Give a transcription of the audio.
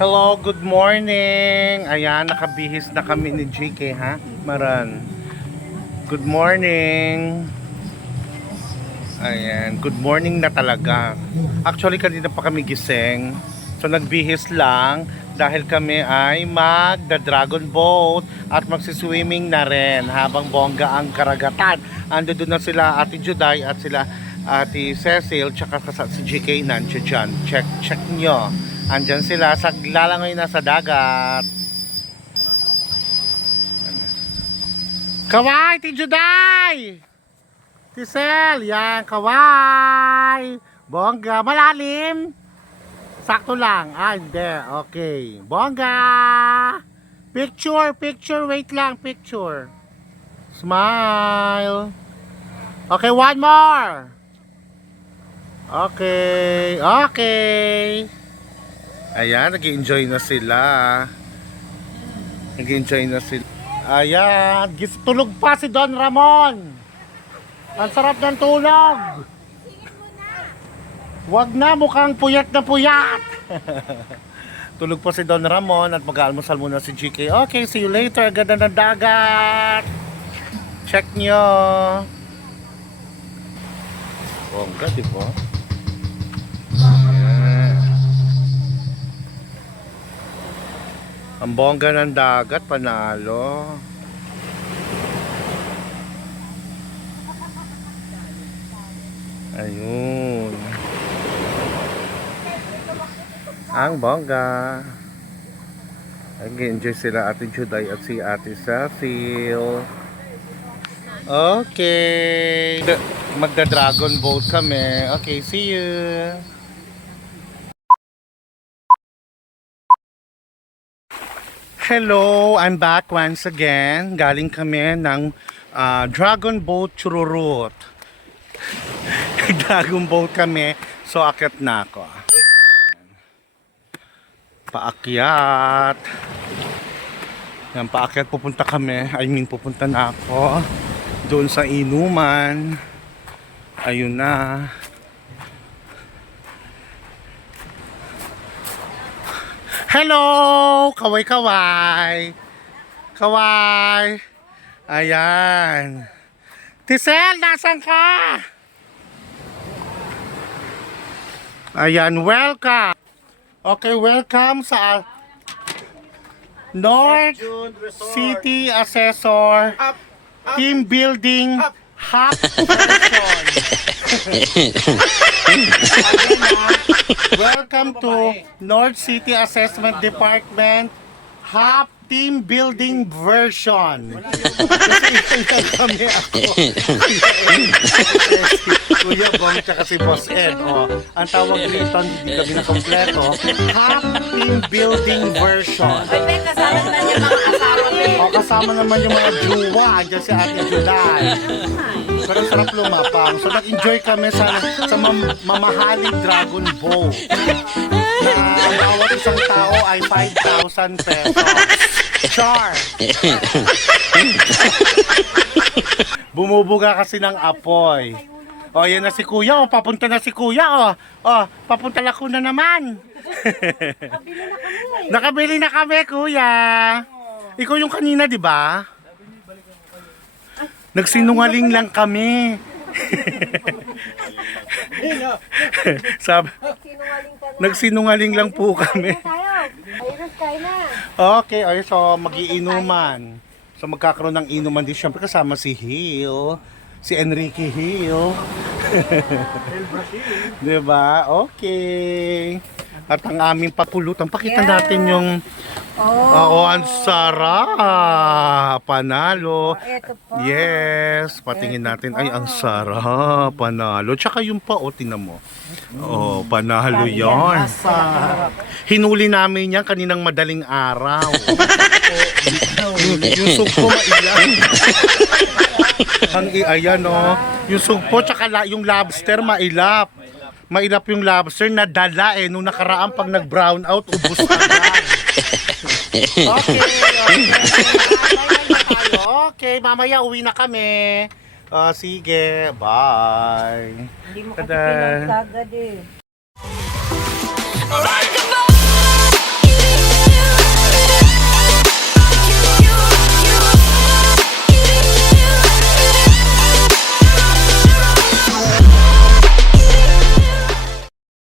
Hello, good morning. Ayan, nakabihis na kami ni JK, ha? Maran. Good morning. Ayan, good morning na talaga. Actually, kanina pa kami gising. So, nagbihis lang dahil kami ay magda-dragon boat at magsiswimming na rin habang bongga ang karagatan. Ando doon na sila Ate Juday at sila Ate Cecil tsaka si JK nandiyo dyan. Check nyo. Andyan sila, lalangoy na sa dagat. Kaway, Ate Juday! Cecil, yan, kaway! Bongga, malalim! Sakto lang. Hindi. Okay. Bongga! Picture, wait lang, picture. Smile. Okay, one more. Okay. Ayan, nag-enjoy na sila. Ayan, tulog pa si Don Ramon. Ang sarap ng tulog. Wag na, mukhang puyat na puyat. Tulog pa si Don Ramon at mag-almusal muna si GK. Okay, see you later. Ganda ng dagat. Check nyo. Bongga, di ba? Ang bongga ng dagat, panalo. Ayun. Ang bongga. Nag-enjoy sila Ate Juday at si Ate Cecil. Okay. Magda-dragon boat kami. Okay, see you. Hello, I'm back once again. Galing kami ng dragon boat Chururut. Dragon boat kami. So, akyat na ako. Paakyat. Yan, paakyat pupunta kami. Pupunta na ako. Doon sa inuman. Ayun na. Hello! Kaway! Ayan. Tisel, nasan ka? Ayan, welcome. Okay, welcome sa North City Assessor Team Building Hub Version. Welcome to North City Assessment Department Hub Team Building Version. Kami ako. Kuya Bong tsaka si Boss Ed. Ang tawag dito, hindi kami na kompleto. Hub Team Building Version. Kasama naman yung mga jowa. Andiyan si Ate Juday. Pero sarap lumapang. So nag-enjoy kami sa mamahaling dragon boat. Na bawat isang tao ay 5,000 pesos. Char! Bumubuga kasi ng apoy. Yan na si Kuya. Papunta na si Kuya. Papunta na ko na naman. Nakabili na kami, Kuya. Ikaw yung kanina, di ba? Nagsinungaling lang kami. Nagsinungaling lang po kami. Okay, so magiinuman. So magkakaroon ng inuman din. Siyempre kasama si Hill. Si Enrique Hill. Diba? Okay. At ang aming papulutan. Pakita natin yung ang sarap. Panalo. Yes. Patingin natin. Ay, ang sarap. Panalo. Tsaka yung pa, tinan mo. Panalo yan. Hinuli namin yan kaninang madaling araw. Yung sugpo mailang. Ayan yung sugpo tsaka yung lobster mailap. Mailap yung lobster, nadala nung nakaraan pag nag-brown out, ubos agad. Okay, mamaya uwi na kami. Sige, bye. Hindi mo kasi pinagkagad eh.